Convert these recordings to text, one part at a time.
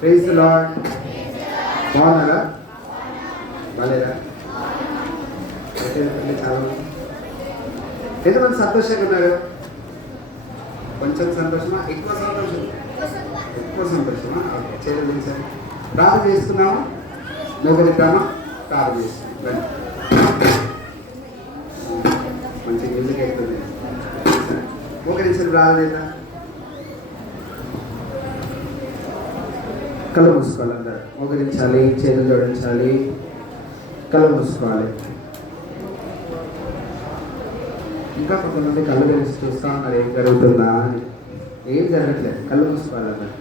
Praise the lord. బాగున్నారా? బాలేరా? చాలా ఎంతమంది సంతోషంగా ఉన్నారు? కొంచెం సంతోషమా? ఎక్కువ సంతోషం? ఎక్కువ సంతోషమా? చేయలేదు సార్. ప్రార్థన చేసుకున్నామా? నూకలిద్దామా? ప్రార్థన చేసుకున్నాం. మంచి మ్యూజిక్ అవుతుంది. మోకరించారు ప్రార్థన చేద్దాం. కళ్ళు మూసుకోవాలి. అందరు మోకరించాలి, చేతులు జోడించాలి, కళ్ళు మూసుకోవాలి. ఇంకా కొంతమంది కళ్ళు తెలిసి చూస్తా ఉన్నారు ఏం జరుగుతుందా అని. ఏం జరగట్లేదు, కళ్ళు మూసుకోవాలి. అందరు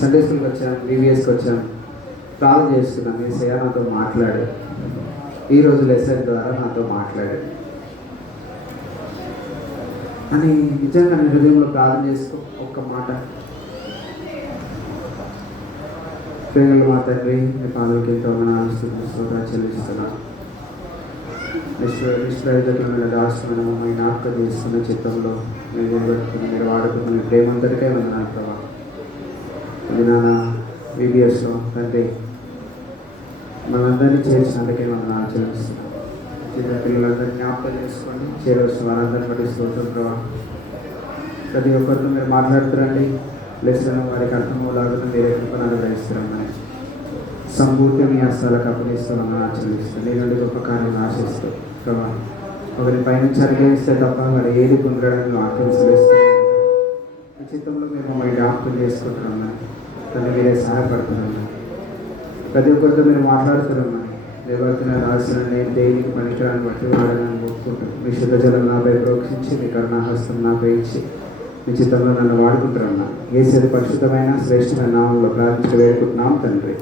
సండే స్కూల్కి వచ్చాం, బీబీఎస్కి వచ్చాం, ప్రార్థన చేస్తున్నాం. ఏసయ్య నాతో మాట్లాడు, ఈరోజు లెసన్ ద్వారా నాతో మాట్లాడు అని నిజంగా నీ హృదయంలో ప్రార్థన చేసుకో. ఒక్క మాట. ప్రేమల మా తండ్రి, మీ పాదలకు ఎంతో స్తోత్రాలు చెల్లిస్తున్నాను. నిష్ప్రయోజకమైన దాస్తున్న మమ్మల్ని జ్ఞాపకం చేస్తున్న చిత్తంలో మీరు నిలబెట్టుకుని మీరు వాడుకున్న మీ ప్రేమందరికీ వందనాలు ప్రభావ. అది నాన్న బీబీఎస్లో తండ్రి మనందరినీ చేర్చినందుకే వందనాలు చెల్లిస్తున్నాను. చిన్న పిల్లలందరినీ జ్ఞాపకం చేసుకోండి, చేరవలసిన వారందరినీ బట్టి స్తోత్రం ప్రభావ. ప్రతి ఒక్కరితో మీరు మాట్లాడుతారండి. లెసన్ వారికి అర్థమవులాగా మీరే కృపణాలు గ్రహిస్తారని సంపూర్తి మీ హస్తాలకు అప్పగిస్తామని ఆచరిస్తాను. నేనండి గొప్ప కార్యాన్ని ఆశిస్తూ ప్రభావ. ఒకరి పైనుంచి అనుగ్రహిస్తే తప్ప వారు ఏది పొందడానికి ఆకర్షిస్తున్నాను. చిత్తంలో మేము మమ్మల్ని జ్ఞాపకం చేసుకుంటున్నాం. తను మీరే సహాయపడుతున్నాను. ప్రతి ఒక్కరితో మీరు మాట్లాడుతున్నామని దేవతన రాసిన నేను దేనికి పనికిరాన్ని బట్టి వాడని ఒప్పుకుంటాను. మీ శుద్ధ జలం నాపై ప్రోక్షించి మీ కరుణాహస్తం నాపై ఇచ్చి మీ చిత్తంలో నన్ను వాడుకుంటున్నా. యేసు పరిశుద్ధమైన శ్రేష్టమైన నామంలో ప్రార్థించి వేడుకుంటున్నాం తండ్రి.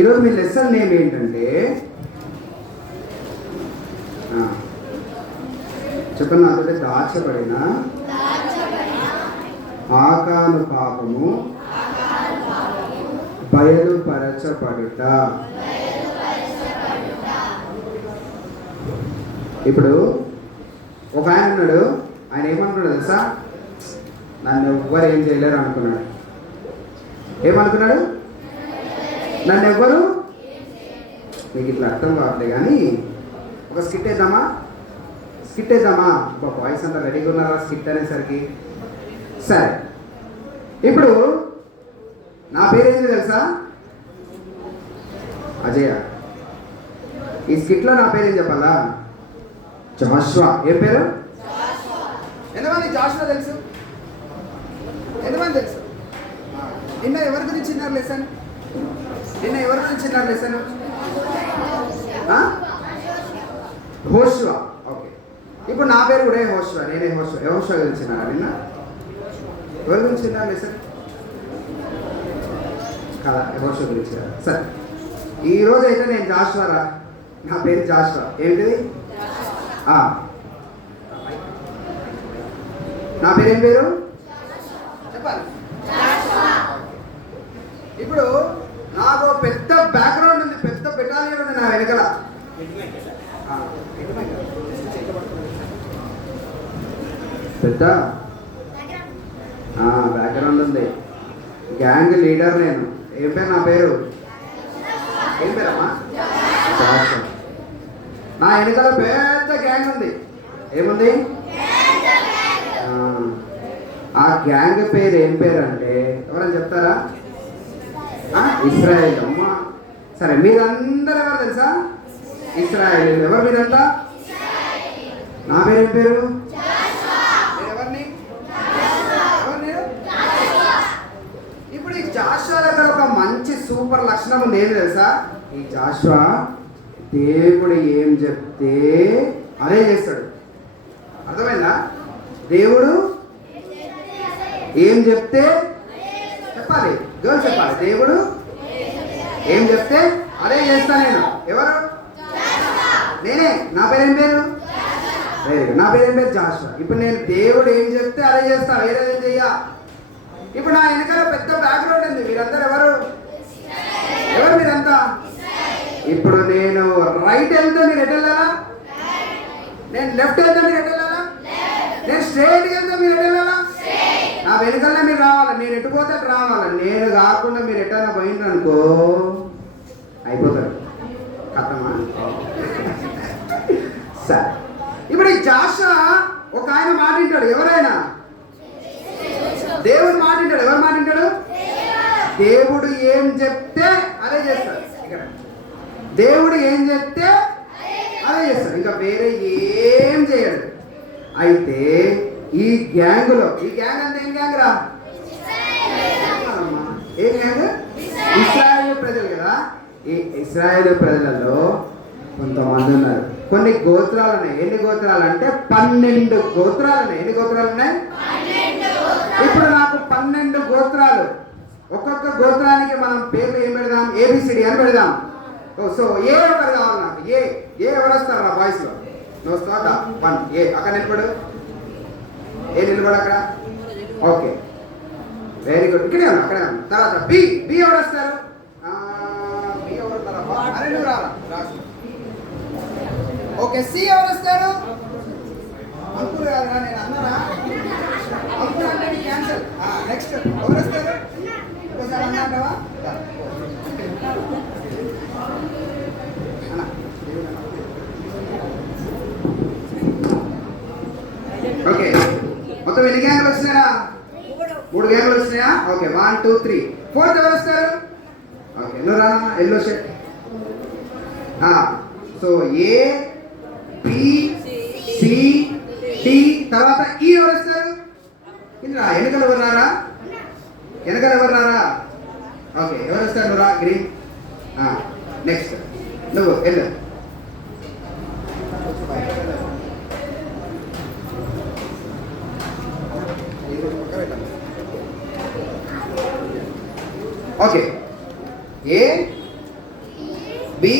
ఈరోజు మీ లెసన్ నేమ్ ఏంటంటే చెప్పండి నాతో, దాచబడిన ఆకాను పాపము బయలుపరచబడుట. ఇప్పుడు ఒక ఆయన ఉన్నాడు. ఆయన ఏమనుకున్నాడు తెలుసా? నన్ను ఎవ్వరు ఏం చేయలేరు అనుకున్నాడు. ఏమనుకున్నాడు? నన్ను ఎవ్వరు, మీకు ఇట్లా అర్థం కావట్లే కానీ ఒక స్కిట్ వేద్దామా? బాయ్స్ అంతా రెడీగా ఉన్నారా స్కిట్ అనేసరికి? సరే, ఇప్పుడు నా పేరు ఏంటి తెలుసా? అజయ. ఈ స్కిట్లో నా పేరు ఏం చెప్పాలా? జాషువా. ఏం పేరు? ఎంతమంది జాషువా తెలుసు? ఎంతమంది తెలుసు? నిన్న ఎవరి గురించి విన్నారు లెసన్? హోషువా. ఓకే, ఇప్పుడు నా పేరు కూడా హోషువా. నేనే హోషువా గురించి విన్నారా నిన్న? ఎవరి గురించి విన్నారు లెసన్? కదా, హోషువా గురించి. సరే, ఈరోజు అయితే నేను జాషువారా. నా పేరు జాషువా. ఏంటిది? నా పేరు ఏం పేరు చెప్పాలి? ఇప్పుడు నాకు పెద్ద బ్యాక్గ్రౌండ్ ఉంది, పెద్ద బెటాలియన్ ఉంది నా వెనకాల. పెద్ద బ్యాక్గ్రౌండ్ ఉంది. గ్యాంగ్ లీడర్ నేను. ఏం పేరు? నా పేరు ఏం పేరమ్మా? నా వెనకాల పెద్ద గ్యాంగ్ ఉంది. ఏముంది? ఆ గ్యాంగ్ పేరు ఏం పేరు అంటే ఎవరైనా చెప్తారా? ఇస్రాయేల్. అమ్మ, సరే, మీరందరూ ఎవరు తెలుసా? ఇస్రాయేల్. ఎవరు మీరంతా? నా పేరు ఏం పేరు? ఎవరిని? ఇప్పుడు ఈ జాషువా దగ్గర ఒక మంచి సూపర్ లక్షణం ఉంది. ఏంటి తెలుసా? ఈ జాషువా దేవుడు ఏం చెప్తే అదే చేస్తాడు. అర్థమైందా? దేవుడు ఏం చెప్తే చెప్పాలి. గర్ల్స్ చెప్పాలి. దేవుడు ఏం చెప్తే అదే చేస్తా నేను. ఎవరు? నేనే. నా పేరేం పేరు? నా పేరేం పేరు? జాషువా. ఇప్పుడు నేను దేవుడు ఏం చెప్తే అదే చేస్తా, వేరేదేం చెయ్యా. ఇప్పుడు నా వెనకాల పెద్ద బ్యాక్గ్రౌండ్ ఉంది. మీరందరూ ఎవరు? ఎవరు మీరంతా? ఇప్పుడు నేను రైట్ వెళ్తే మీరు ఎటు వెళ్ళాలా? నేను లెఫ్ట్ వెళ్తే మీరు ఎటు వెళ్ళాలా? నేను స్ట్రైట్కి వెళ్తే మీరు ఎటు వెళ్ళాలా? నా వెనుకల్లా మీరు రావాలి. నేను ఎటు పోతే అటు రావాలి. నేను కాకుండా మీరు ఎటైనా పోయిండ్రు అనుకో అయిపోతారు. కథమా? సరే, ఇప్పుడు ఈ జాషువా ఒక ఆయన మాట వింటాడు. ఎవరైనా దేవుడు మాట వింటాడు. ఎవరు మాట వింటాడు? దేవుడు ఏం చెప్తే అదే చేస్తాడు. ఇక్కడ దేవుడు ఏం చెప్తే అదే చేస్తాడు, ఇంకా వేరే ఏం చేయడు. అయితే ఈ గ్యాంగ్లో, ఈ గ్యాంగ్ అంటే ఏం గ్యాంగ్ రా? ఏం గ్యాంగ్? ఇశ్రాయేలు ప్రజలు కదా. ఈ ఇశ్రాయేలు ప్రజలలో కొంతమంది ఉన్నారు. కొన్ని గోత్రాలు ఉన్నాయి. ఎన్ని గోత్రాలు అంటే 12 గోత్రాలు ఉన్నాయి. ఎన్ని గోత్రాలు ఉన్నాయి? ఇప్పుడు నాకు 12 గోత్రాలు. ఒక్కొక్క గోత్రానికి మనం పేర్లు ఏం పెడదాం? ఏబిసిడి అని పెడదాం. సో ఏ ఒకరు కావాలి నాకు. ఏ ఎవరు వస్తారు రా బాయ్స్ లో? నువ్వు వస్తావా? 1 ఏ. అక్కడ నిలబడు. ఏ నిలబడు అక్కడ. Okay, very good. ఇక్కడే ఉన్నా, అక్కడే ఉన్నా. తర్వాత బి ఎవరు వస్తారు? బి ఎవరు వస్తారా? అరే నువ్వు రారా. ఓకే, సి ఎవరు వస్తారు? అంకుల్ కాదురా, నేను అన్నారా? అంకుల్ అంటే క్యాన్సల్. నెక్స్ట్ ఎవరు వస్తారు? ఒకసారి అన్నా అంటావా? ఓకే, మొత్తం ఎన్ని గ్యాంగ్లు వచ్చినాయా? 3 గ్యాంగ్లు వచ్చినాయా? ఓకే, 1 2 3. 4th ఎవరు వస్తారు? ఓకే, నువ్వు రా. Yellow shirt. So A B C D, తర్వాత ఈ ఎవరు వస్తారు? ఇంద్రా. వెనకాల ఎవరు రారా? వెనకాల ఎవరు రారా? ఓకే, ఎవరు వస్తారు? నువ్వు రా. గ్రీన్. నెక్స్ట్ నువ్వు వెళ్ళు. Okay, A B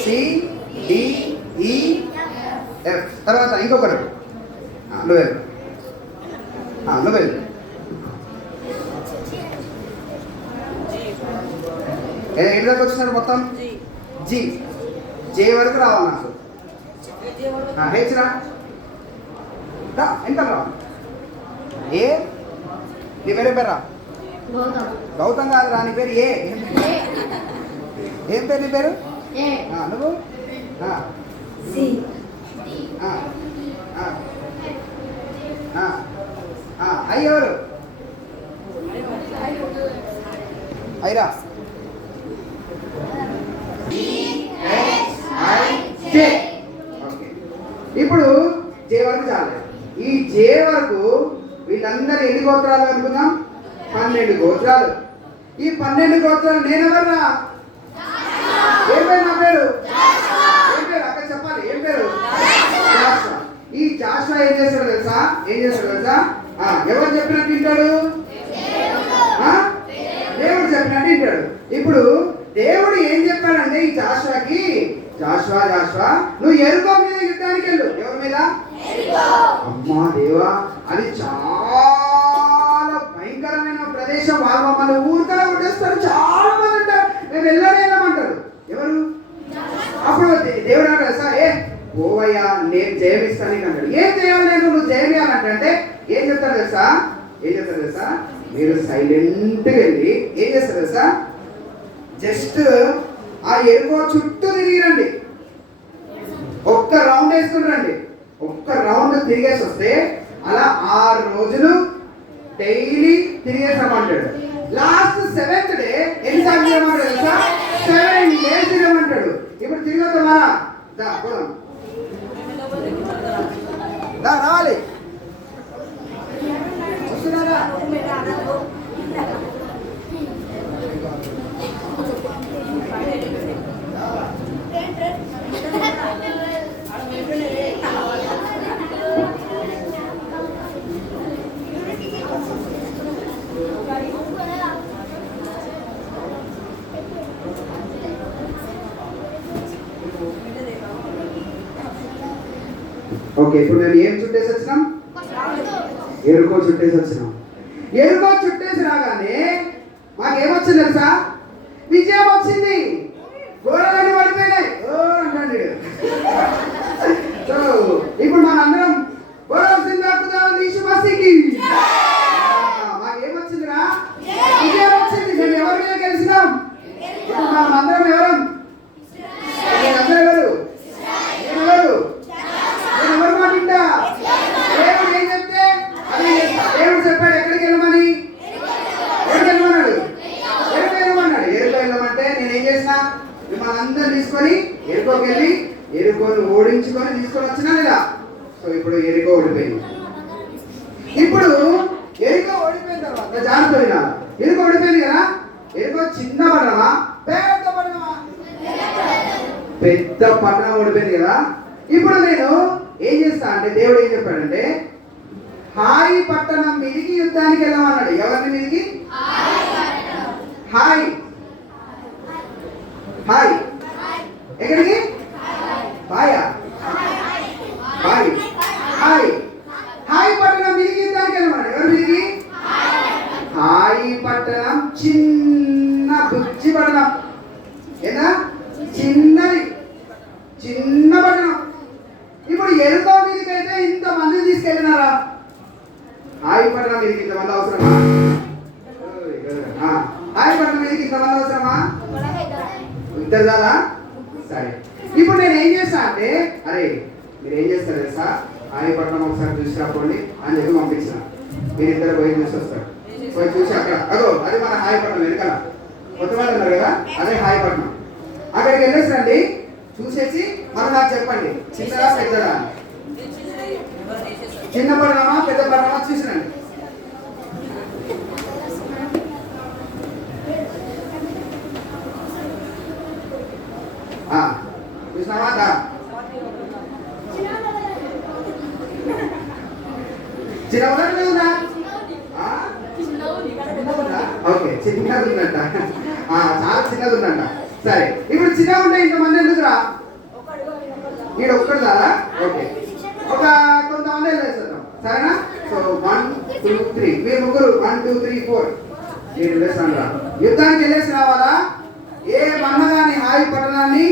C D E F. తర్వాత ఇంకొకరు. నువ్వు వెళ్ళు. నువ్వు వెళ్ళు. ఎన్ని దాకా వచ్చినారు మొత్తం? జి. జే వరకు రావాలి నాకు. హెచ్ రా. ఎంత రావాలి? ఏ. నీ పేరు పేరా? గౌతమ్ కాదురా, నీ పేరు ఏ. ఏం పేరు నీ పేరు? నువ్వు? ఐ ఎవరు? ఐరా. ఇప్పుడు జే వరకు చాలు. ఈ జే వరకు వీళ్ళందరూ ఎన్ని గోత్రాలు అనుకుందాం? 12 గోత్రాలు. ఈ 12 గోత్రాలు నేనెవర్రా? ఏం పేరు? నా పేరు ఏం పేరు? అక్కడ చెప్పాలి. ఏం పేరు? జాషువా. ఈ జాషువా ఏం చేస్తాడు తెలుసా? ఎవరు చెప్పినట్టు వింటాడు? దేవుడు చెప్పినట్టు వింటాడు. ఇప్పుడు దేవుడు ఏం చెప్పాడంటే ఈ జాషువాకి, జాషువా నువ్వు ఎరుకో మీద యుద్ధానికి వెళ్ళు. ఎవరి మీద? అమ్మా దేవా, అది చాలా భయంకరమైన ప్రదేశం. వాళ్ళు మమ్మల్ని ఊరికనే ఉండేస్తారు. చాలా మంది ఉంటారు. మేము వెళ్ళమంటారు. ఎవరు? అప్పుడు దేవుడు అంటాడు సార్, ఓవయ్యా నేను జయమిస్తాను అన్నాడు. ఏం చేయాలి నేను? నువ్వు జయమియాలంటే ఏం చెప్తారు తెలుసా? మీరు సైలెంట్గా వెళ్ళి ఏం చేస్తారు తెలుసా? జస్ట్ ఆ ఎరుకో చుట్టూ తిరిగిరండి. ఒక్క రౌండ్ వేసుకుని ఒక్క రౌండ్ తిరిగేసి వస్తే అలా 6 రోజులు డైలీ తిరిగేసామంటాడు. లాస్ట్ 7th డే ఎన్నిసార్లు తిరగమంటాడు తెలుసా? 7 days తిరగమంటాడు. ఇప్పుడు తిరిగొద్దామా? రావాలి. వస్తున్నారా? ఓకే, ఇప్పుడు మేము ఏం చుట్టేసి వచ్చినాం? ఎరుకో చుట్టేసి వచ్చినాం. ఎరుకో చుట్టేసి రాగానే మాకేమొచ్చింది తెలుసా? విజయం వచ్చింది. గోడలన్నీ పడిపోయినాయి. ఓ అంటాడు. సో ఇప్పుడు మనందరం మాకేమొచ్చిందిరా? విజయం వచ్చింది. మేము ఎవరి మీద గెలిచినాం? ఇప్పుడు మనం అందరం ఎవరు? అందరూ ఎవరు? ఎవరు మాటింటా? దేవుడు ఏం చెప్తే అది దేవుడు చెప్పాడు. ఎక్కడికి వెళ్ళమని? ఎక్కడికి వెళ్ళమన్నాడు? ఎరుకో వెళ్ళమన్నాడు. ఎరుకో వెళ్ళమంటే నేనేం చేసిన? మిమ్మల్ని అందరూ తీసుకొని ఎరుకోకి వెళ్ళి ఎరుకోను ఓడించుకొని తీసుకొని వచ్చినా లేదా? సో ఇప్పుడు ఎరుకో ఓడిపోయింది. ఇప్పుడు ఎరుకో ఓడిపోయిన తర్వాత జాగ్రత్త వినాలి. ఎరుకో ఓడిపోయింది కదా. ఎరుకో చిన్న పట్టణమా పెద్ద పట్టణమా? పెద్ద పట్టణం ఓడిపోయింది కదా. ఇప్పుడు నేను ఏం చేస్తా అంటే దేవుడు ఏం చెప్పాడంటే హాయి పట్టణం మీదికి యుద్ధానికి వెళ్ళమన్నాడు. ఎవరిని మీదికి? హాయ్ హాయ్ ఎక్కడికి? బాయా బాయ్ హాయ్ హాయ్ పట్టణం మీదికి యుద్ధానికి వెళ్ళమన్నాడు. ఎవరి మీదికి? హాయి పట్టణం చిన్న బుజ్జి పట్టణం. ఏనా? చిన్నది చిన్న పట్టణం. ఇప్పుడు ఎరుకో మీదకి అయితే ఇంతమంది తీసుకెళ్ళినారా? హాయి పట్టణం మీదకి ఇంతమంది అవసరమా? హాయి పట్టణం మీదకి ఇంతమంది అవసరమా? ఇద్దరు కదా. సరే, ఇప్పుడు నేను ఏం చేస్తా అంటే అరే మీరు ఏం చేస్తారు తెలుసా? హాయి పట్టణం ఒకసారి చూసి రాకండి అని చెప్పి పంపించిన. మీరిద్దరు పోయి చూసి వస్తారు. పోయి చూసి అక్కడ అదో అది మన హాయి పట్టణం వెనకాల కొత్త వాళ్ళు ఉన్నారు కదా, అదే హాయి పట్టణం. అక్కడికి వెళ్ళేసండి, చూసేసి మనం నాకు చెప్పండి చిన్నదా పెద్దదా? చిన్న పట్టణమా పెద్ద పట్టణమా చూసిరండి. చూసినావా? చిన్న ఉందా? ఓకే, చిన్నది ఉందంట. చాలా చిన్నది ఉందంట. సరే, ఇప్పుడు చిన్నగా ఉంటే ఇంతమంది ఎందుకురా? వీడు ఒక్కడు కదా. ఓకే, ఒక కొంతమంది వెళ్ళేస్తాం. సరేనా? సో 1 2 3 మీరు ముగ్గురు 1 2 3 4 మీరు వెళ్ళేస్తాను రా. యుద్ధానికి వెళ్ళేసి రావాలా? ఏ మన్నగాని హాయి పట్టణాన్ని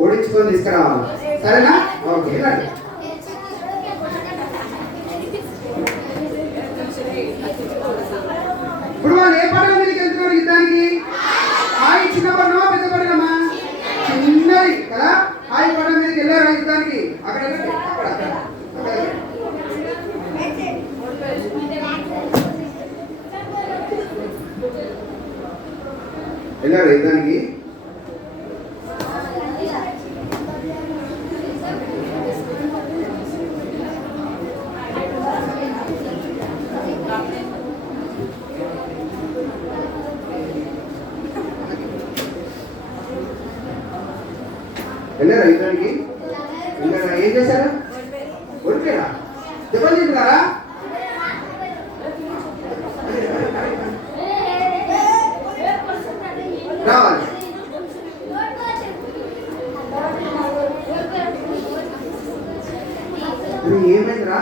ఓడించుకొని తీసుకురావాలి. సరేనా? ఓకే, రండి. ఇప్పుడు వాళ్ళు ఏ పట్టణం మీదకి వెళ్తున్నారు యుద్ధానికి? హాయి చిన్న పట్టణమా పెద్ద పట్టణమా? చిన్నది కదా. హాయి పట్టణం మీదకి వెళ్ళారు యుద్ధానికి. అక్కడ వెళ్ళారు యుద్ధానికి. వెళ్ళారా యుద్ధానికి? వెళ్ళారా? ఏం చేశారు? ఓడిపోయారా? దెబ్బలు తింటున్నారా? రావాలి. ఏమైందిరా?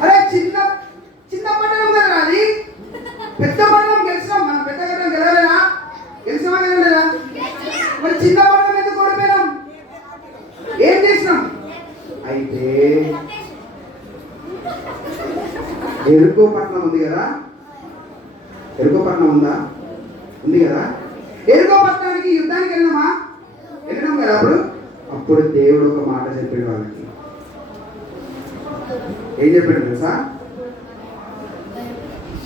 అరే చిన్న చిన్న పట్టణం కదా అది. పెద్ద పట్టణం గెలిచినాం. మనం పెద్ద పట్టణం గెలవలేదా? గెలిచినామా గెలవలేదా? మరి చిన్న పట్టణం ఎందుకు ఓడిపోయినాం? ఏం చేసినాం? అయితే ఎరుకో పట్టణం ఉంది కదా. ఎరుకో పట్టణం ఉందా? ఉంది కదా. ఎరుకో పట్టణానికి యుద్ధానికి వెళ్ళినామా? వెళ్ళినాం కదా. అప్పుడు దేవుడు ఒక మాట చెప్పాడు వాళ్ళకి. ఏం చెప్పాడు తెలుసా?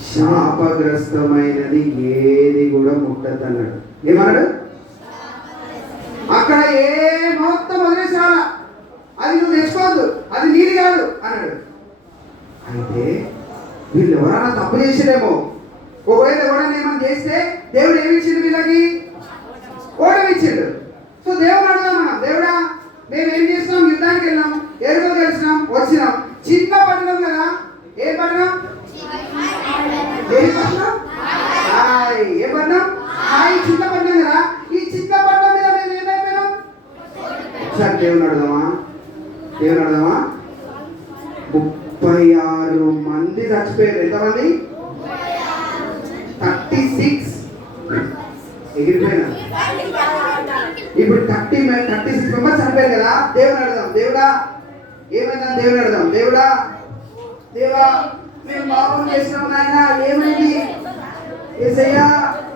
శాపగ్రస్తమైనది ఏది కూడా ముట్టద్దన్నాడు. ఏమన్నాడు? అక్కడ ఏ మొత్తం వదిలేసాల, అది నువ్వు తెచ్చుకోవద్దు, అది నీది కాదు అన్నాడు. అయితే వీళ్ళు ఎవరైనా తప్పు చేసిరేమో. ఒకవేళ ఎవరైనా ఏమైనా చేస్తే దేవుడు ఏమి ఇచ్చిండు? వీళ్ళకి ఓటమి ఇచ్చిండు. సో దేవుడు అడుగుదాం మనం, దేవుడా మేము ఏం చేసినాం? యుద్ధానికి వెళ్ళాం, ఎరుకో గెలిచినాం, వచ్చినాం. చిన్న పట్టణం కదా. ఏ పట్టణం? దేవుని అడదామా? దేవుని అడదామా? 36 మంది చచ్చిపోయారు. ఎంతమంది? 36 ఎగిరిపోయినా. ఇప్పుడు 36 మెంబర్స్ చనిపోయారు కదా. దేవుని అడదాం, దేవుడా ఏమైనా దేవుని అడదాం. దేవుడా, దేవా మేము పాపం చేసినాం నాయన, ఏమైంది? యేసయ్యా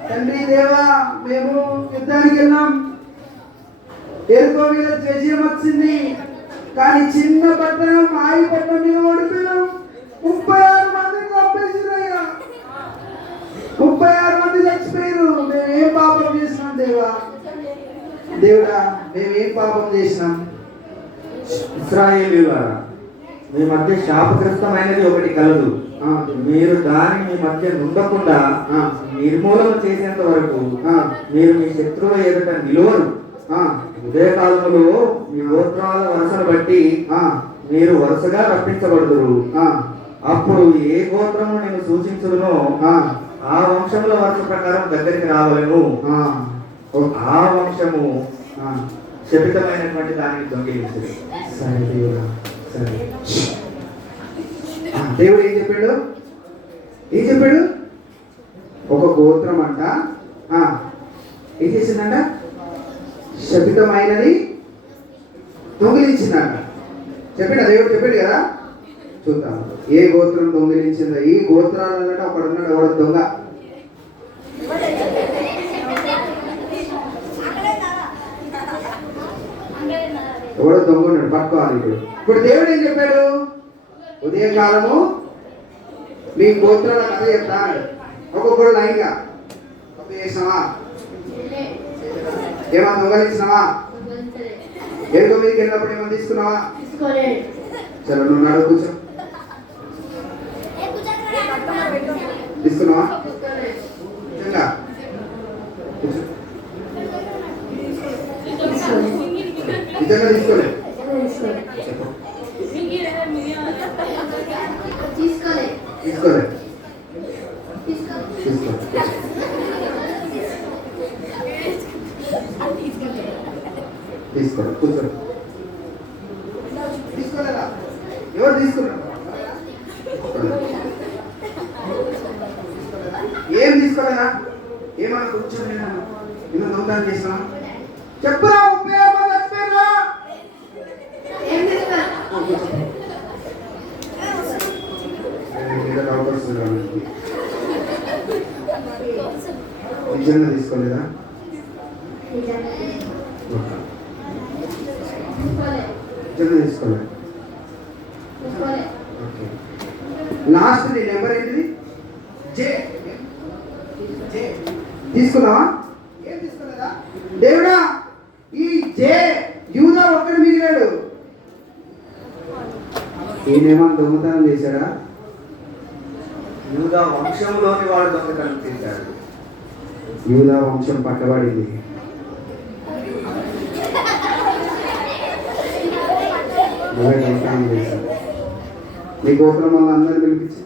తండ్రి దేవా, మేము యుద్ధానికి వెళ్ళాం, ఎరుకో మీద విజయం వచ్చింది, కానీ చిన్న పట్టణం ఆగిపట్నం మీద ఓడిపోయాం. 36 మందిని పంపేసిరయ్యా, 36 మంది చచ్చిపోయారు. మేమేం పాపం చేసినాం దేవా? దేవుడా మేమేం పాపం చేసినాం? ఇశ్రాయేలీయులారా, మీ మధ్య శాపగ్రస్తమైనది ఒకటి కలదు. మీరు దాన్ని మీ మధ్య నుండకుండా నిర్మూలన చేసేంత వరకు మీరు మీ శత్రువుల ఎదుట నిలువరు. ఉదయకాలంలో మీ గోత్రాల వరుసను బట్టి మీరు వరుసగా రప్పించబడుదురు. అప్పుడు ఏ గోత్రము నేను సూచించుదునో ఆ వంశముల వరుస ప్రకారం దగ్గరికి రావలను. ఆ వంశము శపితమైనటువంటి దానిని దొంగిలించదు. సరే దేవుడా, సరే. దేవుడు ఏం చెప్పాడు? ఏం చెప్పాడు? ఒక గోత్రం అంట ఏం చేసిందంట? శపితమైనది దొంగిలించిందంట. చెప్పాడు దేవుడు, చెప్పాడు కదా. చూద్దాం ఏ గోత్రం దొంగిలించిందో. ఈ గోత్రాలలో ఒకడున్నాడు, ఎవడ దొంగ. ఎవడో దొంగ ఉన్నాడు, పట్టుకోవాలి. ఇప్పుడు దేవుడు ఏం చెప్పాడు? ఉదయకాలము మీ గోత్రాల కథ చెప్తాడు. ఒక్కొక్కడు లైన్గా తప్పు చేసినావా? ఏమన్నా దొంగలించినావా? ఎరుక మీదకి వెళ్ళినప్పుడు ఏమన్నా తీసుకున్నావా? చలో నువ్వు నాడు కూర్చో. తీసుకున్నావా? నిజంగా కూర్చో. నిజంగా తీసుకోలేదు. తీసుకోలేదు. తీసుకోలేదు. కూర్చోండి. తీసుకోలేదా? ఎవరు తీసుకున్నారు? ఏం తీసుకోలేదా? ఏమన్నా కూర్చొని ఏమన్నా దొంగతనం చేసినా? చెప్పురా. 36 మంది చచ్చిపోయారా? నిజంగా తీసుకోలేదా? నిజంగా తీసుకోలేదు. ఓకే. లాస్ట్ నీ నెంబర్ ఏంటిది? జే. తీసుకున్నావా? ఏం తీసుకోలేదా? దేవుడా ఈ జే యూదా ఒక్కడు మిగిలాడు. ఈయనేమో దొంగతనం చేశాడా? యూదా వంశంలోని వాడు దొంగతనం చేశాడు. యూదా వంశం పట్టబడింది. దొంగతనం చేశాడు. మీ గోత్రం వల్ల అందరూ పిలిపించి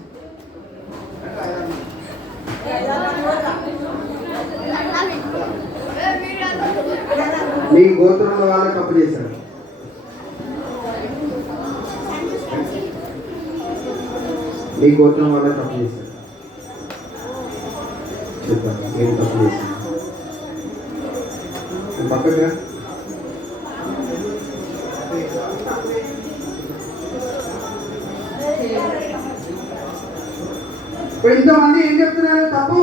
మీ గోత్రంలో వాళ్ళే తప్పు చేశాడు. మీ గోత్రం వాళ్ళే తప్పు చేశాడు. చూద్దాం ఏం తప్పు చేశాడు. పక్కగా ఇప్పుడు ఇంతమంది ఏం చెప్తున్నారు? తప్పు.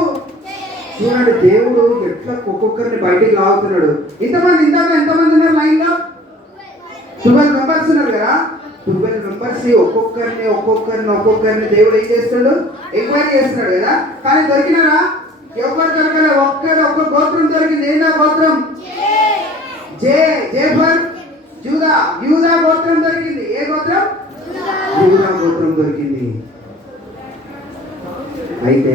చూడండి దేవుడు ఎట్లా ఒక్కొక్కరిని బయటికి లాగుతున్నాడు. ఇంతమంది ఎంతమంది ఉన్నారు లైన్ లో? 12 మెంబర్స్ ఉన్నారు కదా. 12 మెంబర్స్ ఒక్కొక్కరిని దేవుడు ఏం చేస్తాడు? ఎంక్వైరీ చేస్తున్నాడు కదా. కానీ దొరికినారా? ఎవరు దొరకలే. ఒక్క గోత్రం దొరికింది. ఏంటా గోత్రం? జే ఫర్ యూదా. యూదా గోత్రం దొరికింది. ఏ గోత్రం? యూదా గోత్రం దొరికింది. అయితే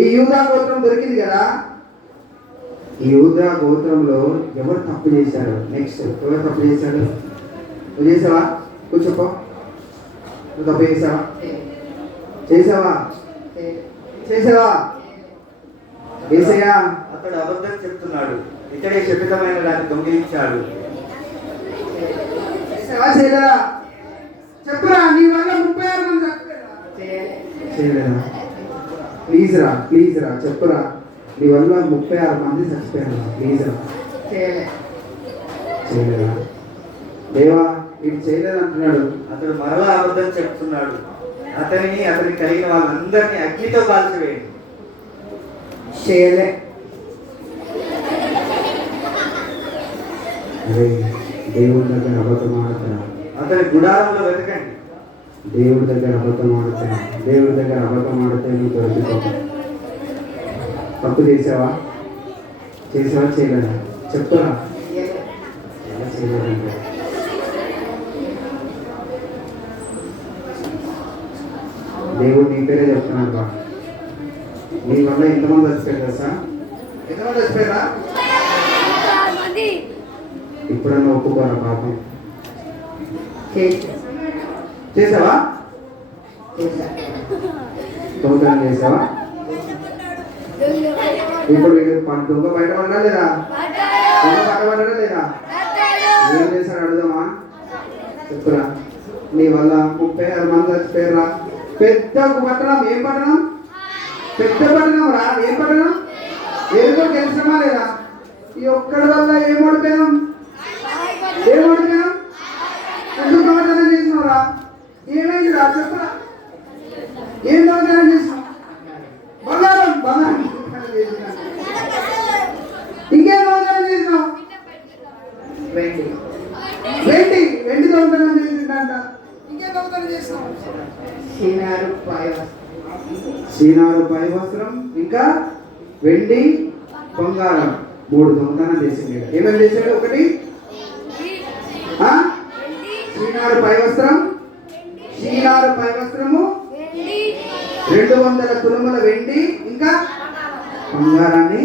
ఈ యూదా గోత్రం దొరికింది కదా. ఈ యూదా గోత్రంలో ఎవరు తప్పు చేశారు? నెక్స్ట్ ఎవరు తప్పు చేశాడు? నువ్వు చేసావా? కూర్చోపో. నువ్వు తప్పు చేసావా? చేసావా? అతడు అబద్ధం చెప్తున్నాడు. ఇతడే శపితమైన దాన్ని దొంగిలించాడు. చేసావా చేయలేదా? చెప్పురా, నీ వల్ల 36 మంది చచ్చిపోయారా? చేయలేదా? ప్లీజ్ రా చెప్పురా, నీ వల్ల 36 మంది చచ్చిపోయారా? ప్లీజ్ రా. చేయలేదా? దేవా ఇది చేయలేదంటున్నాడు. అతడు మరో అబద్ధం చెప్తున్నాడు. అతనికి కలిగిన వాళ్ళందరినీ అగ్నితో కాల్చివేయండి. చేయలే. అరే దేవుడి దగ్గర అబద్ధం ఆడుతున్నా. అతని గుడారంలో వెతకండి. దేవుడి దగ్గర అబద్ధం ఆడుతున్నా. దేవుడి దగ్గర అబద్ధం ఆడితే నువ్వు దొరికిపోతావు. తప్పు చేసావా చేయలేదా? చెప్పురా. చేయలేదంటే దేవుడు నీ పేరే చెప్తున్నాడు బా. నీ వల్ల ఎంతమంది చచ్చిపోయారు తెలుసా? ఎంతమంది చచ్చిపోయారా? ఇప్పుడన్నా ఒప్పుకోరా పాపం. చేసావా? దొంగతనం చేసావా? ఇప్పుడు దొంగ బయటపడరా లేదా? దొంగ బయటపడరా లేదా? ఏం చేశాడు అడుగుదామా? చెప్పురా. నీ వల్ల 36 మంది చచ్చిపోయారా? పెద్ద పట్టణం. ఏం పట్టణం? పెద్ద పట్టణం రా. ఏం పట్టణం? ఏదో తెలిసినమా లేదా? ఈ ఒక్కడి వల్ల ఏం ఓడిపోయాం? ఎందుకు దొంగతనం చేసినావురా? ఏమైంది రా? చెప్పరా. ఏం దొంగతనం చేసినావు? బంగారం ఇంకేం దొంగతనం చేసినావు? వెండి దొంగతనం చేసిందంట. ఇంకేం దొంగతనం చేసినావు? సీనారు పై వస్త్రం, ఇంకా వెండి, బంగారం, 3 దొంగతనం చేసింది. ఏమేమి చేశాడు? ఒకటి సీనారు పై వస్త్రము, 200 తులముల వెండి, ఇంకా బంగారాన్ని,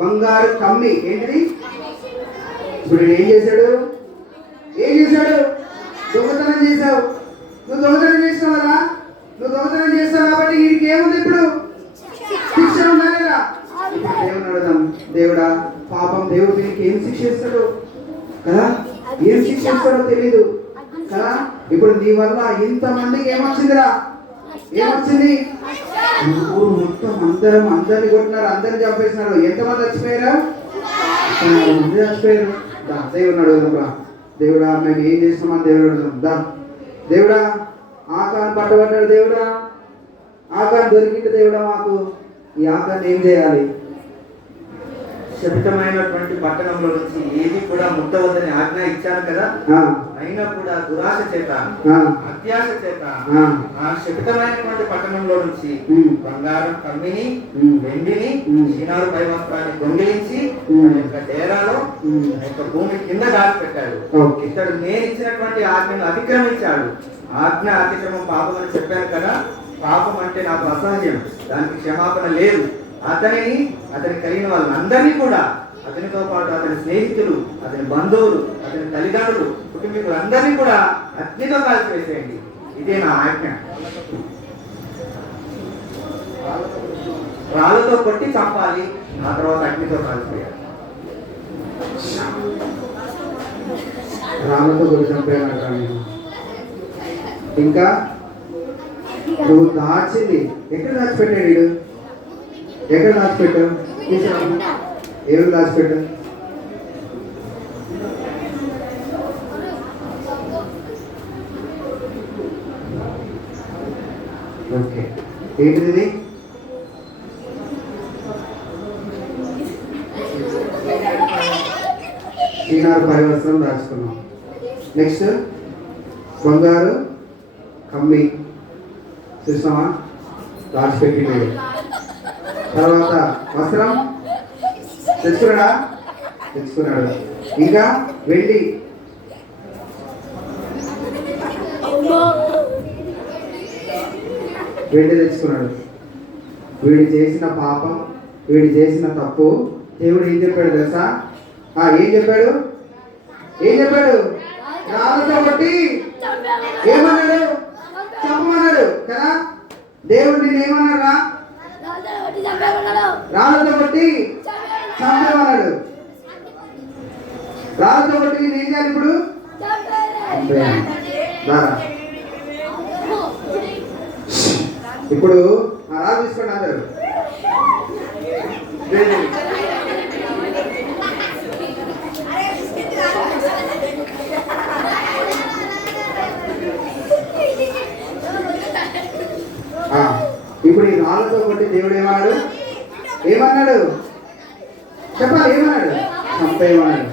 బంగారు కమ్మి. ఏంటిది? ఇప్పుడు ఏం చేశాడు? దొంగతనం చేశావు. నువ్వు దొంగతనం చేసినావు కదా? నువ్వు దొంగతనం చేస్తావు కాబట్టి వీడికి ఏముంది? ఇప్పుడు శిక్ష ఉందా లేదా? దేవుని అడుగుదాం. దేవుడా, పాపం దేవుడు దీనికి ఏం శిక్ష ఇస్తాడు కదా? ఏం శిక్ష ఇస్తాడో తెలీదు కదా? ఇప్పుడు నీ వల్ల ఇంతమందికి ఏమొచ్చిందిరా? ఏమొచ్చింది? ఊరు మొత్తం అందరిని కొట్టినారు, అందరిని చంపేసినారు. ఎంతమంది చచ్చిపోయారు? 36 మంది చచ్చిపోయారు. దేవుని అడుగుదాం. దేవుడా, మేము ఏం చేస్తున్నామని దేవుడు అడుగుదాం. దేవుడా, ఆకాన్ని పట్టబడ్డాడు. దేవుడా, ఆకాన్ని దొరికింది. దేవుడా, మాకు ఈ ఆకాన్ని ఏం చేయాలి? శపితమైనటువంటి పట్టణంలో నుంచి ఏది కూడా ముట్టవద్దని ఆజ్ఞ ఇచ్చాను కదా. అయినా కూడా దురాశ చేత, అత్యాశ చేత ఆ శపితమైనటువంటి పట్టణంలో నుంచి బంగారం కమ్మిని, వెండిని, సీనారు పై వస్త్రాన్ని దొంగిలించి డేరాలో భూమి కింద దాచిపెట్టాడు. ఇతడు నేను ఇచ్చినటువంటి ఆజ్ఞను అతిక్రమించాడు. ఆజ్ఞ అతిక్రమం పాపం అని చెప్పాను కదా. పాపం అంటే నాకు అసహ్యం, దానికి క్షమాపణ లేదు. అతని కలిగిన వాళ్ళందరినీ కూడా, అతనితో పాటు అతని స్నేహితులు, అతని బంధువులు, అతని తల్లిదండ్రులు, కుటుంబీకులు అందరినీ కూడా అగ్నితో కాల్చివేసేయండి. ఇదే నా ఆజ్ఞ. రాళ్ళతో కొట్టి చంపాలి, ఆ తర్వాత అగ్నితో కాల్చివేయాలి. రాళ్ళతో కొట్టి చంపేయాలంట. ఇంకా నువ్వు దాచింది ఎక్కడ దాచిపెట్టాడు? వీడు ఎక్కడ దాచిపెట్టావు? ఏమి దాచిపెట్టావు? ఓకే, ఏంటిది? సీనారు పై వస్త్రం దాచుకున్నాం. నెక్స్ట్ బంగారు కమ్మి చూసామా? దాచిపెట్టినాడు. తర్వాత వస్త్రం తెచ్చుకున్నాడు. ఇంకా వెండి, తెచ్చుకున్నాడు. వీడు చేసిన పాపం, వీడు చేసిన తప్పు దేవుడు ఏం చెప్పాడు తెలుసా? ఏం చెప్పాడు? రాళ్ళతో కొట్టి ఏమన్నాడు? చెప్పమన్నాడు కదా. దేవుడు నిన్ను ఏమన్నారా? రాళ్ళతో కొట్టి చంపేమన్నాడు. రాళ్ళతో కొట్టి నేను ఏం చేయాలి? ఇప్పుడు చంపేయాలి. రారా. ఇప్పుడు ఆ రాజు తీసుకోండి అందరు. ఇప్పుడు ఈ రాళ్ళతో కొట్టి దేవుడు ఏమన్నాడు చెప్పాలి, ఏమన్నాడు? చంపేయమన్నాడు.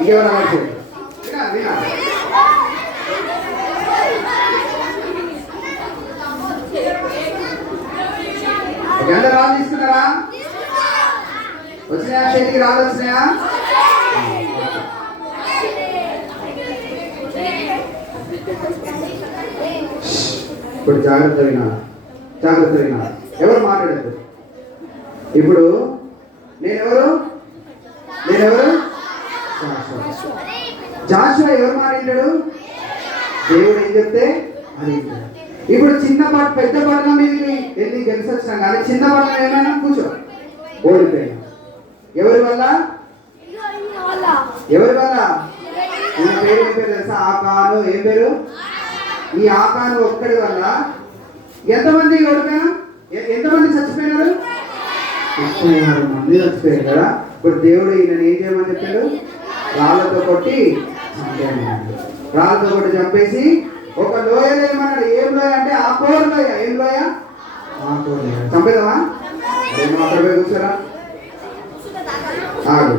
ఇంకేమన్నా ఎంత రాళ్ళు తీసుకున్నారా? వచ్చినాయా? చేతికి రాళ్ళు వచ్చినాయా? ఇప్పుడు జాగ్రత్త వినాలి. ఎవరు మాట్లాడద్దు. ఇప్పుడు నేనెవరు? జాషువా ఎవరు మాట్లాడాడు? దేవుడు ఏం చెప్తే అది. ఇప్పుడు చిన్న పాట పెద్ద పట్టణం మీదకి వెళ్ళి గెలిచి వచ్చినా కానీ చిన్న పట్టణం ఏమైనా కూర్చో ఓడిపోయినా. ఎవరి వల్ల? ఈ పేరు ఏం పేరు తెలుసా? ఆకాను. ఏం పేరు? ఈ ఆకాను ఒక్కడి వల్ల ఎంతమంది ఓడిపోయినా? ఎంతమంది చచ్చిపోయినారు? 36 మంది చచ్చిపోయారు కదా. ఇప్పుడు దేవుడు ఈయన ఏం చేయమని చెప్పాడు? రాళ్ళతో కొట్టి చంపేయమన్నాడు. రాళ్ళతో కొట్టి చంపేసి ఒక లోయలో ఏమన్నాడు? ఏం లోయ అంటే ఆకోరు లోయ. ఏం లోయ? ఆకోరు లోయ. చంపేదామా? అక్కడ పోయి కూర్చోరా. ఆగు.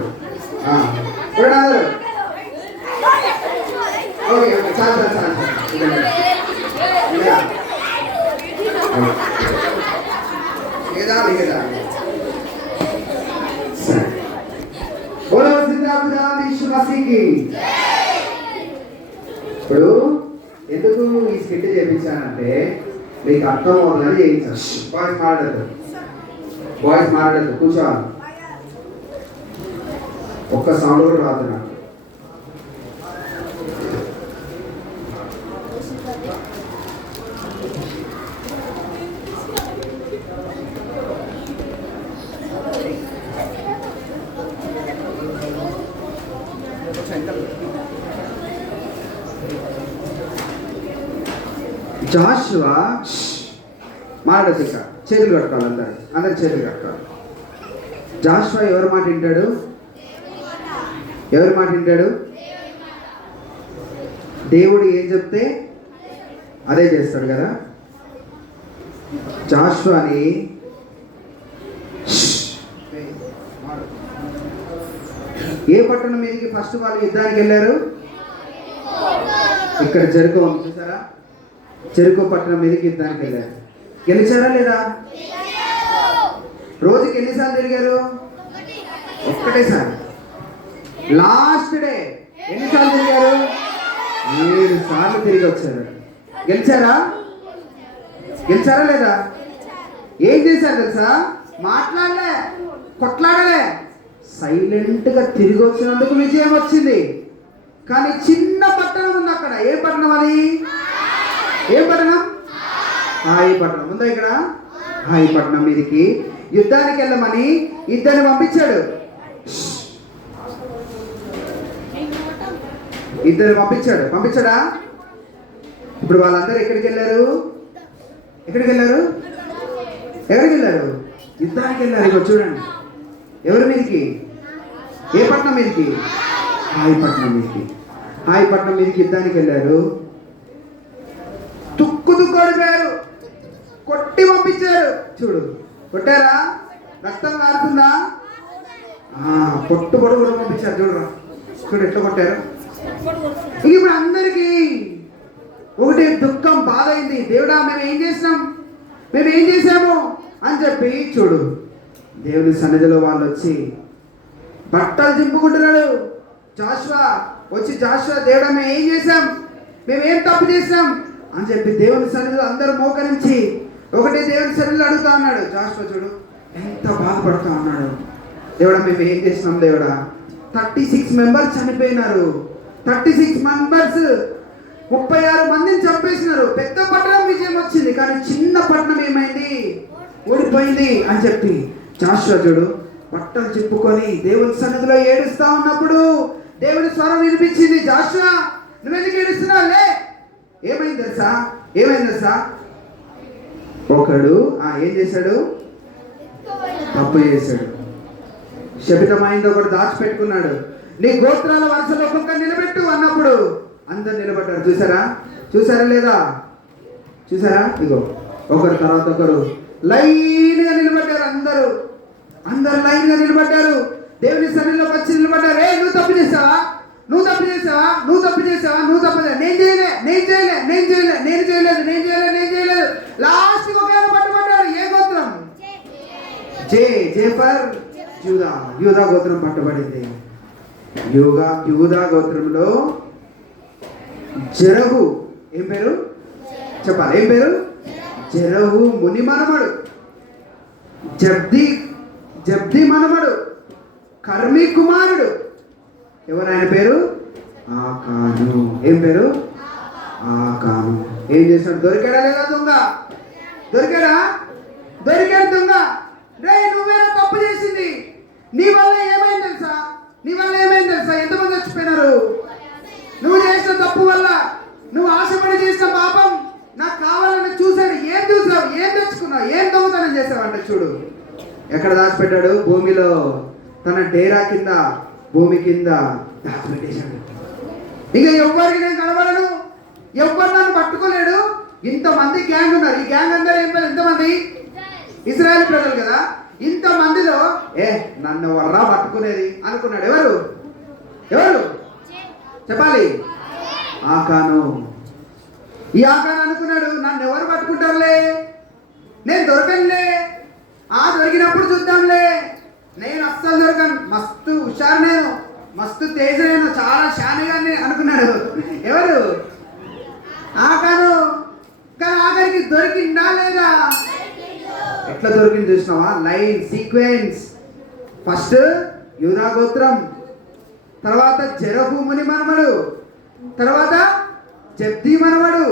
ఓకే చాలు. లేదా ఇప్పుడు ఎందుకు ఈ స్కిట్ చేయించానంటే మీకు అర్థం అవుతుందని చేయించాను. బాయ్స్ మాట్లాడద్దు, కూర్చోవాలి. ఒక్క సౌండ్ కూడా రాదు నాకు. జాషువా మాట్లాడదు. ఇక చేతులు కట్టుకోవాలి. అందరు చేతులు కట్టుకోవాలి. జాషువా ఎవరి మాట వింటాడు? దేవుడు ఏం చెప్తే అదే చేస్తాడు కదా. జాషువాని ఏ పట్టణం మీదకి ఫస్ట్ వాళ్ళు యుద్ధానికి వెళ్ళారు? ఇక్కడ జెరికో ఉంది చూసారా? జెరికో పట్టణం మీదకి యుద్ధానికి వెళ్ళారు. గెలిచారా లేదా? రోజుకి ఎన్నిసార్లు తిరిగారు? ఒక్కటేసారి. లాస్ట్ డే ఎన్నిసార్లు తిరిగారు? 7 సార్లు తిరిగి వచ్చారు. గెలిచారా లేదా? ఏం చేశారు తెలుసా? మాట్లాడలే, కొట్లాడలే, సైలెంట్గా తిరిగి వచ్చినందుకు విజయం వచ్చింది. కానీ చిన్న పట్టణం ఉంది అక్కడ. ఏ పట్టణం అది? ఏ పట్టణం? హాయి పట్టణం ఉందా ఇక్కడ? హాయి పట్టణం మీదకి యుద్ధానికి వెళ్ళమని ఇద్దరిని పంపించాడు. పంపించాడా? ఇప్పుడు వాళ్ళందరూ ఎక్కడికి వెళ్ళారు? యుద్ధానికి వెళ్ళారు. ఇక చూడండి ఎవరి మీదకి? ఏ పట్టణం మీదకి? హాయి పట్టణం మీదకి యుద్ధానికి వెళ్ళారు. తుక్కు ఓడిపోయారు. కొట్టి పంపించారు. చూడు, కొట్టారా? రక్తం కారుతుందా? పొట్టు కూడా పంపించారు. చూడు ఎట్లా కొట్టారు. ఇప్పుడు అందరికీ ఒకటి దుఃఖం, బాధ అయింది. దేవుడా మేము ఏం చేసాము అని చెప్పి చూడు దేవుని సన్నిధిలో వాళ్ళు వచ్చి బట్టలు చింపుకుంటున్నాడు. జాషువా దేవుడా మేము ఏం చేసాం? మేమేం తప్పు చేసాం అని చెప్పి దేవుని సన్నిధిలో అందరూ మోకరించి ఒకటే దేవుని సన్నిధిలో అడుగుతా ఉన్నాడు. జాషువా చూడు ఎంత బాధపడుతూ ఉన్నాడు. దేవుడా మేము ఏం చేసినాం దేవుడా? 36 మెంబర్స్ చనిపోయినారు. 36 మెంబర్స్, 36 మందిని చంపేసినారు. పెద్ద పట్టణం విజయం వచ్చింది, కానీ చిన్న పట్టణం ఏమైంది? ఓడిపోయింది అని చెప్పి జాషువా చూడు బట్టలు చెప్పుకొని దేవుని సన్నిధిలో ఏడుస్తా ఉన్నప్పుడు దేవుని స్వరం వినిపించింది. జాషువా నువ్వెందుకు ఏడుస్తున్నావు? లే. ఏమైంది తెలుసా? ఒకడు ఏం చేశాడు? తప్పు చేశాడు. శపితమైంది ఒకడు దాచిపెట్టుకున్నాడు. నీ గోత్రాల వరుసలో ఒక్కొక్క నిలబెట్టు అన్నప్పుడు అందరు నిలబడ్డారు. చూసారా లేదా? చూసారా? ఇగో ఒకరు తర్వాత ఒకరు లైన్గా నిలబడ్డారు. అందరు లైన్గా నిలబడ్డారు. దేవుని సన్నిధిలోకి వచ్చి నిలబడ్డారు. నువ్వు తప్పు చేసావా? నేను చేయలేదు. లాస్ట్ ఒక పట్టుబడ్డాడు. ఏ గోత్రం? జేఫర్ యూదా గోత్రం పట్టబడింది. యూదా గోత్రంలో జెరహు, ఏం పేరు చెప్పాలి? ఏం పేరు? జెరహు ముని మనమడు, జబ్ది మనమడు, కర్మి కుమారుడు. ఎవరు ఆయన పేరు? ఆకాను. ఏం పేరు? ఆకాను. ఏం చేశాడు? దొరికాడా లేదా దొంగ? దొరికాడు దొంగ. రే నువ్వేనా తప్పు చేసింది? నీ వల్ల ఏమైంది తెలుసా? ఎంతమంది చచ్చిపోయినారు? నువ్వు చేసిన తప్పు వల్ల, నువ్వు ఆశపడి చేసిన పాపం నాకు కావాలని చూశాడు. ఏం చూసావు? ఏం తెచ్చుకున్నావు? ఏం దొంగతనం చేసావు అంటే చూడు ఎక్కడ దాచిపెట్టాడు? భూమిలో, తన డేరా కింద, భూమి కింద దాచిపెట్టేశాడు. ఇక ఎవ్వరికి నేను కనబడను, ఎవ్వరు నన్ను పట్టుకోలేడు. ఇంతమంది గ్యాంగ్ ఉన్నారు. ఈ గ్యాంగ్ అందరూ ఎంతమంది? ఇశ్రాయేల్ ప్రజలు కదా. ఇంతమందిలో నన్ను ఎవర్రా పట్టుకునేది అనుకున్నాడు. ఎవరు చెప్పాలి? ఆకాను. ఈ ఆకాను అనుకున్నాడు, నన్ను ఎవరు పట్టుకుంటారులే, నేను దొరకనులే, దొరికినప్పుడు చూద్దాంలే, నేను అస్సలు దొరకను, మస్తు హుషారు, నేను మస్తు తేజ, నేను చాలా షానిగా అనుకున్నాడు. ఎవరు? ఆకాను. కానీ ఆఖరికి దొరికిందా లేదా? ఎట్లా దొరికింది చూసినావా? Line sequence. ఫస్ట్ యూదా గోత్రం, తర్వాత జెరహు ముని మనమడు, తర్వాత జబ్ది మనవడు,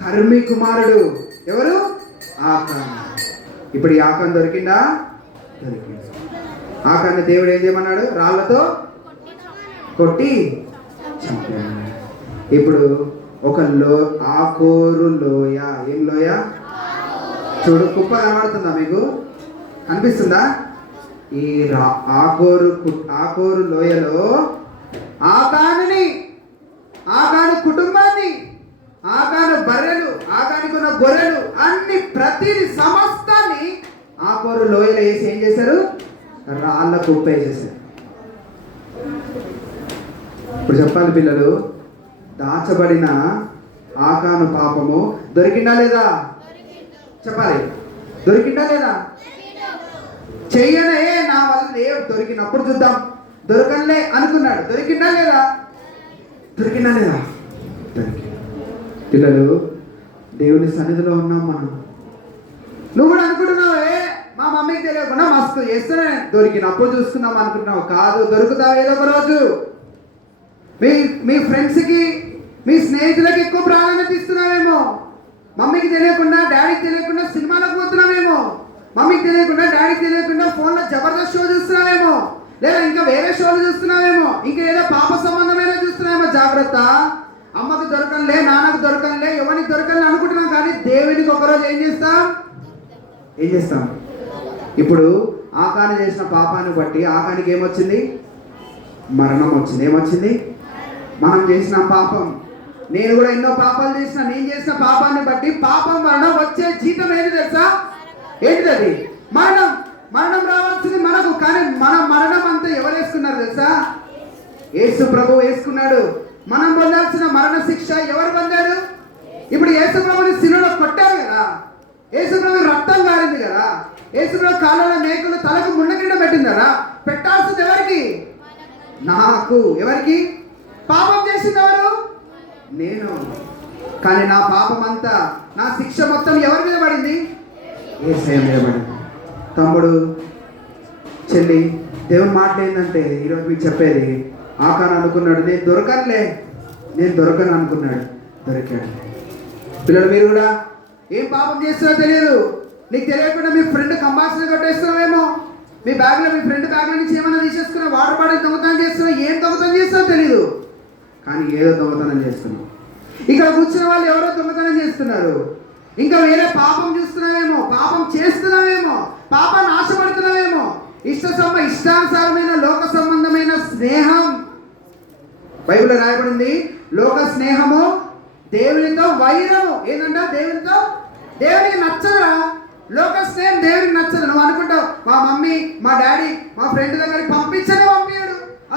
కర్మి కుమారుడు. ఎవరు? ఆకాను. ఇప్పుడు ఈ ఆకాను దొరికిందా? దొరికింది. ఆకాను దేవుడు ఏం చేయమన్నాడు? రాళ్లతో కొట్టి చంపాడు. ఇప్పుడు ఒక ఆకోరు లోయ. ఏం లోయ? చూడు, కుప్ప కనబడుతుందా మీకు? అనిపిస్తుందా? ఈ ఆకోరు లోయలో ఆకాను కుటుంబాన్ని, ఆకాను బర్రెలు, ఆకానుకున్న గొర్రెలు, అన్ని ప్రతిది సమస్తాన్ని ఆకోరు లోయలో వేసి ఏం చేశారు? రాళ్ళ కుప్ప వేసేసారు. ఇప్పుడు చెప్పాలి పిల్లలు, దాచబడిన ఆకాను పాపము దొరికిందా లేదా? చెప్పాలి, దొరికిందా లేదా? చెయ్యనే నా వల్ల దొరికినప్పుడు చూద్దాం, దొరకలే అనుకున్నాడు. దొరికిందా లేదా? దొరికిందా? పిల్లలు, దేవుని సన్నిధిలో ఉన్నాం మనం. నువ్వు కూడా అనుకుంటున్నావే మా మమ్మీకి తెలియకుండా మస్తు చేస్తేనే దొరికినప్పుడు చూసుకుందాం అనుకుంటున్నావు. కాదు, దొరుకుతావు ఏదో ఒక రోజు. మీ ఫ్రెండ్స్కి, మీ స్నేహితులకి ఎక్కువ ప్రాధాన్యత ఇస్తున్నావేమో. మమ్మీకి తెలియకుండా, డాడీకి తెలియకుండా సినిమాలకు పోతున్నావేమో. మమ్మీకి తెలియకుండా, డాడీకి తెలియకుండా ఫోన్లో జబర్దస్త్ షో చూస్తున్నావేమో, లేదా ఇంకా వేరే షోలు చూస్తున్నావేమో, ఇంకా ఏదో పాప సంబంధమైన చూస్తున్నావేమో. జాగ్రత్త. అమ్మకు దొరకలే, నాన్నకు దొరకలే, ఎవరికి దొరకలే అనుకుంటున్నాం, కానీ దేవునికి ఒకరోజు ఏం చేస్తాం? ఇప్పుడు ఆకాను చేసిన పాపాన్ని బట్టి ఆకానికి ఏమొచ్చింది? మరణం వచ్చింది. ఏమొచ్చింది? మనం చేసిన పాపం. నేను కూడా ఎన్నో పాపాలు చేసిన. నేను చేసిన పాపాన్ని బట్టి పాపం మరణం వచ్చే జీతం ఏది తెలుసా? ఏంటిది? అది మరణం. మరణం రావాల్సింది మనకు, కానీ మన మరణం అంతా ఎవరు వేసుకున్నారు తెలుసా? యేసు ప్రభు వేసుకున్నాడు. మనం పొందాల్సిన మరణ శిక్ష ఎవరు పొందాడు? ఇప్పుడు యేసు ప్రభుని శిలువలో కొట్టారు కదా, యేసు ప్రభు రక్తం కారింది కదా, యేసు ప్రభు కాళ్ళలో మేకులు, తలకు ముళ్ళకిరీటం పెట్టింది కదా. పెట్టాల్సింది ఎవరికి? నాకు. ఎవరికి? పాపం చేసింది ఎవరు? నేను. కానీ నా పాపం అంతా, నా శిక్ష మొత్తం ఎవరి మీద పడింది? యేసయ్య మీద పడింది. తమ్ముడు, చెల్లి, దేవుని మాటలు ఏంటంటే ఈరోజు మీకు చెప్పేది, ఆకాన్ అనుకున్నాడు నేను దొరకను అనుకున్నాడు, దొరికాడు. పిల్లలు మీరు కూడా ఏం పాపం చేస్తున్నారో తెలియదు, నీకు తెలియకుండా మీ ఫ్రెండ్ కంబాక్స్ని కొట్టేస్తున్నావేమో, మీ బ్యాగ్లో మీ ఫ్రెండ్ బ్యాగ్లో నుంచి ఏమైనా తీసేసుకున్నా, వాటర్ బాటిల్ దొంగతనం చేస్తున్నావు, ఏం దొంగతనం చేస్తావో తెలియదు, కానీ ఏదో దొంగతనం చేస్తున్నావు. ఇక్కడ కూర్చున్న వాళ్ళు ఎవరో దొంగతనం చేస్తున్నారు. ఇంకా వేరే పాపం చూస్తున్నావేమో, పాపం చేస్తున్నావేమో, పాపాన్ని ఆశపడుతున్నావేమో. ఇష్టానుసారమైన లోక సంబంధమైన స్నేహం, బైబిల్లో రాయబడింది, లోక స్నేహము దేవునితో వైరము. ఏంటంటే దేవునికి నచ్చదురా లోక స్నేహం, దేవునికి నచ్చదు. నువ్వు అనుకుంటావు మా మమ్మీ మా డాడీ మా ఫ్రెండ్ దగ్గరికి పంపించాడు,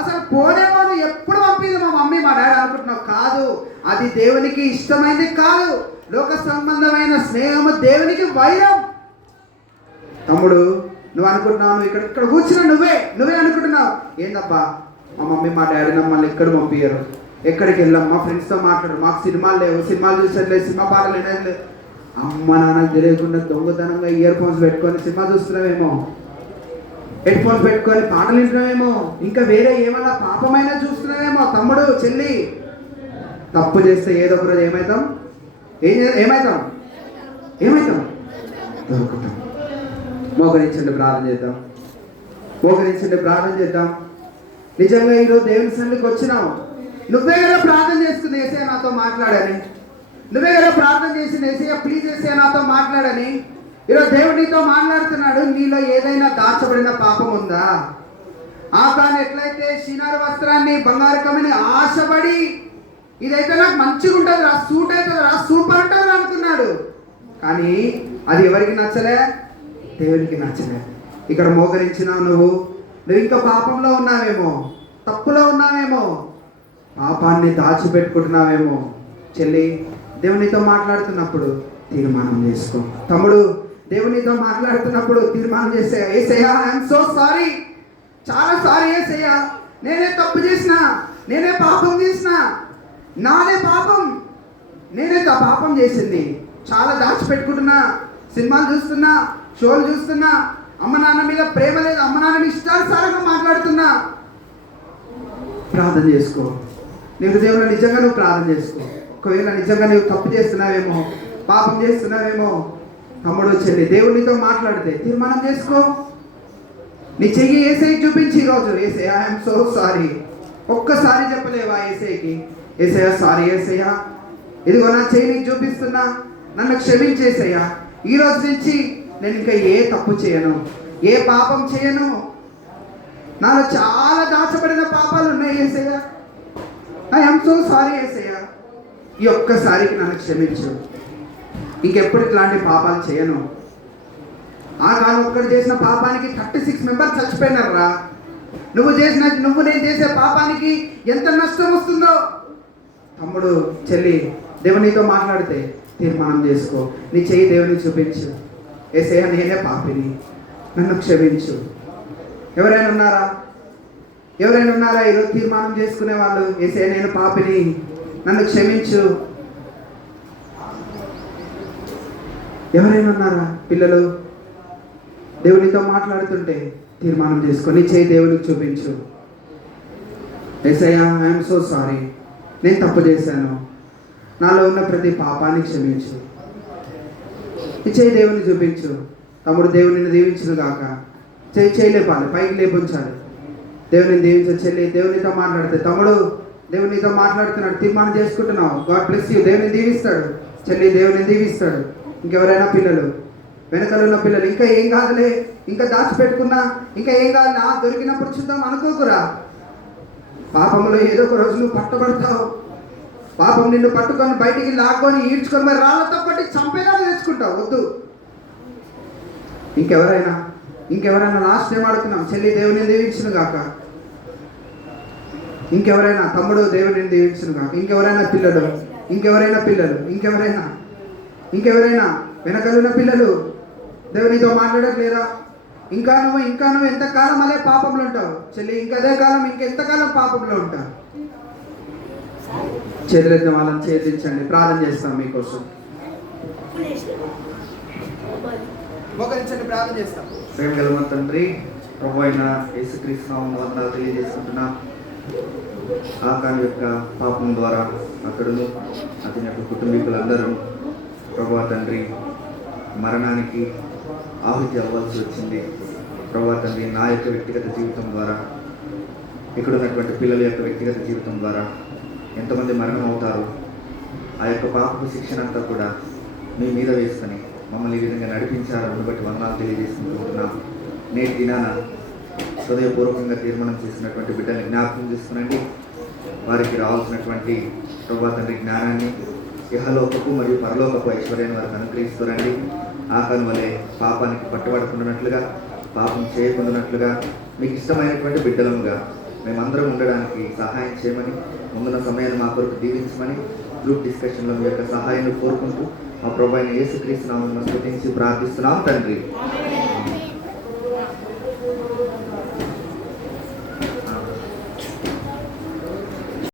అసలు పోనేమో ఎప్పుడు పంపింది మా మమ్మీ మా డాడీ అనుకుంటున్నావు. కాదు, అది దేవునికి ఇష్టమైనది కాదు. లోక సంబంధమైన స్నేహము దేవునికి వైరం. తమ్ముడు నువ్వు అనుకుంటున్నావు, నువ్వు ఇక్కడ కూర్చున్నా నువ్వే అనుకుంటున్నావు, ఏందబ్బా మా మమ్మీ మా డాడీ మమ్మల్ని ఎక్కడ పంపించారు, ఎక్కడికి వెళ్ళాం, మా ఫ్రెండ్స్తో మాట్లాడు, మాకు సినిమాలు లేవు, సినిమాలు చూసేట్లేదు, సినిమా పాటలు వినట్లేదు. అమ్మ నాన్నకు తెలియకుండా దొంగతనంగా ఇయర్ ఫోన్స్ పెట్టుకొని సినిమా చూస్తున్నావేమో, హెడ్ ఫోన్స్ పెట్టుకొని పాటలు వింటున్నావేమో, ఇంకా వేరే ఏమైనా పాపమైనా చూస్తున్నావేమో. తమ్ముడు చెల్లి, తప్పు చేస్తే ఏదో ఒక రోజు ఏమవుతాం దొరుకుతాం. మోకరించండి ప్రార్థన చేద్దాం. నిజంగా ఈరోజు దేవుని సన్నిధికి వచ్చినావు, నువ్వే కదా ప్రార్థన చేస్తుంది యేసయ్య నాతో మాట్లాడని, నువ్వే కదా ప్రార్థన చేసింది యేసయ్య ప్లీజ్ యేసయ్య నాతో మాట్లాడని. ఈరోజు దేవుడు నీతో మాట్లాడుతున్నాడు. నీలో ఏదైనా దాచబడిన పాపం ఉందా? ఆకాన్ ఎట్లయితే షినారు వస్త్రాన్ని బంగారు కమ్మని ఆశపడి ఇదైతే నాకు మంచిగా ఉంటుంది రా, సూట్ అవుతుంది రా, సూపర్ ఉంటుంది అనుకున్నాడు, కానీ అది ఎవరికి నచ్చలే? దేవునికి నచ్చలే. ఇక్కడ మోకరించినావు, నువ్వు ఇంకా పాపంలో ఉన్నావేమో, తప్పులో ఉన్నావేమో, పాపాన్ని దాచిపెట్టుకుంటున్నావేమో. చెల్లి, దేవునితో మాట్లాడుతున్నప్పుడు తీర్మానం చేసుకో. తమ్ముడు, దేవునితో మాట్లాడుతున్నప్పుడు తీర్మానం చేసే, యేసయ్యా ఐఎమ్ సో సారీ, చాలా సారీ యేసయ్యా, నేనే తప్పు చేసిన, నేనే పాపం చేసిన, నాదే పాపం, నేనే పాపం చేసింది, చాలా దాచిపెట్టుకుంటున్నా, సినిమాలు చూస్తున్నా, షోలు చూస్తున్నా, అమ్మ నాన్న మీద ప్రేమ లేదు, అమ్మ నాన్న ఇష్టానుసారంగా మాట్లాడుతున్నా. ప్రార్థన చేసుకో. నీకు దేవుడు నిజంగా నువ్వు ప్రార్థన చేసుకో. ఒకవేళ నిజంగా నువ్వు తప్పు చేస్తున్నావేమో, పాపం చేస్తున్నావేమో, తమ్ముడు చెల్లి, దేవునితో మాట్లాడితే తీర్మానం చేసుకో. నీ చెయ్యి యేసయ్యకి చూపించి ఈరోజు, యేసయ్యా ఐఎమ్ సో సారీ. ఒక్కసారి చెప్పలేవా యేసయ్యకి, యేసయ్యా సారీ యేసయ్యా, ఇదిగో నా చెయ్యి నీకు చూపిస్తున్నా, నన్ను క్షమించేసయ్యా, ఈ రోజు నుంచి నేను ఇంకా ఏ తప్పు చేయను, ఏ పాపం చేయను, నాలో చాలా దాచబడిన పాపాలు ఉన్నాయి యేసయ్యా, ఐఎమ్ సో సారీ యేసయ్యా, ఈ ఒక్కసారికి నన్ను క్షమించు, ఇంకెప్పుడు ఇట్లాంటి పాపాలు చేయను. ఆ కాలం ఒక్కడు చేసిన పాపానికి 36 మెంబర్స్ చచ్చిపోయినారా. నువ్వు నేను చేసే పాపానికి ఎంత నష్టం వస్తుందో. తమ్ముడు చెల్లి, దేవునితో మాట్లాడితే తీర్మానం చేసుకో. నీ చెయ్యి దేవునికి చూపించు, యేసయ్యా నేనే పాపిని, నన్ను క్షమించు. ఎవరైనా ఉన్నారా ఈరోజు తీర్మానం చేసుకునే వాళ్ళు, యేసయ్యా నేను పాపిని, నన్ను క్షమించు. ఎవరైనా ఉన్నారా? పిల్లలు, దేవునితో మాట్లాడుతుంటే తీర్మానం చేసుకొని చేయి దేవునికి చూపించు. యేసయ్యా ఐఎమ్ సో సారీ, నేను తప్పు చేశాను, నాలో ఉన్న ప్రతి పాపాన్ని క్షమించు. ఈ చేయి దేవుని చూపించు. తమ్ముడు, దేవుని దీవించును గాక. చేయి లేపాలి, పైకి లేపుంచాలి. దేవుని దీవించు. చెల్లి, దేవునితో మాట్లాడితే, తమ్ముడు దేవునితో మాట్లాడుతున్నాడు, తీర్మానం చేసుకుంటున్నావు, గాడ్ బ్లెస్ యూ, దేవుని దీవిస్తాడు. చెల్లి, దేవుని దీవిస్తాడు. ఇంకెవరైనా పిల్లలు, వెనకాల ఉన్న పిల్లలు, ఇంకా ఏం కాదులే, ఇంకా దాచిపెట్టుకున్నా ఇంకా ఏం కాదు, దొరికినప్పుడు చూద్దాం అనుకోకురా. పాపంలో ఏదో ఒక రోజు నువ్వు పట్టబడతావు. పాపం నిన్ను పట్టుకొని బయటికి లాక్కొని ఈడ్చుకొని మరి రాళ్ళతో పట్టి చంపేలా తెచ్చుకుంటావు. వద్దు. ఇంకెవరైనా లాస్ట్ ఏం ఆడుతున్నాం. చెల్లి, దేవుని దీవించును గాక. ఇంకెవరైనా తమ్ముడు, దేవుని దీవించును గాక. ఇంకెవరైనా పిల్లలు, ఇంకెవరైనా వెనకలున్న పిల్లలు దేవునితో మాట్లాడట్లేదా? ఇంకా నువ్వు ఎంతకాలం అదే పాపంలో ఉంటావు. చెల్లి, ఇంకదే కాలం, ఇంకెంతకాలం పాపంలో ఉంటావు. చేతులెత్తిన వాళ్ళని చేతించండి, ప్రార్థన చేస్తాం మీకోసం. మోకరించండి, ప్రార్థన చేస్తాం. ప్రేమ గల తండ్రి, ప్రభు అయిన యేసుక్రీస్తు నామమున వందనాలు తెలియజేసుకుంటున్నాం. ఆకాన్ యొక్క పాపం ద్వారా అతడును అతని యొక్క కుటుంబీకులందరూ ప్రభు తండ్రి మరణానికి ఆహుతి అవ్వాల్సి వచ్చింది. ప్రభు తండ్రి నా యొక్క వ్యక్తిగత జీవితం ద్వారా, ఇక్కడ ఉన్నటువంటి పిల్లల యొక్క వ్యక్తిగత జీవితం ద్వారా ఎంతమంది మరణం అవుతారు. ఆ యొక్క పాపపు శిక్షణ అంతా కూడా మీ మీద వేసుకొని మమ్మల్ని ఈ విధంగా నడిపించారని బట్టి వందనాలు తెలియజేసుకుంటున్నాం. నేటి దినాన హృదయపూర్వకంగా తీర్మానం చేసినటువంటి బిడ్డల్ని జ్ఞాపకం చేసుకునండి. వారికి రావాల్సినటువంటి ప్రభు తండ్రి జ్ఞానాన్ని, ఇహలోకపు మరియు పరలోకపు ఐశ్వర్యాన్ని వారికి అనుగ్రహిస్తురండి. ఆకాన్ వలె పాపానికి పట్టుబడుకున్నట్లుగా, పాపం చేయకుండానట్లుగా మీకు ఇష్టమైనటువంటి బిడ్డలముగా మేమందరం ఉండడానికి సహాయం చేయమని, ముందున్న సమయాన్ని మా కొరకు దీవించమని గ్రూప్ డిస్కషన్లో మీ యొక్క సహాయాన్ని కోరుకుంటూ మా ప్రభు అయిన యేసుక్రీస్తు నామమున స్తుతించి ప్రార్థిస్తున్నాం తండ్రి.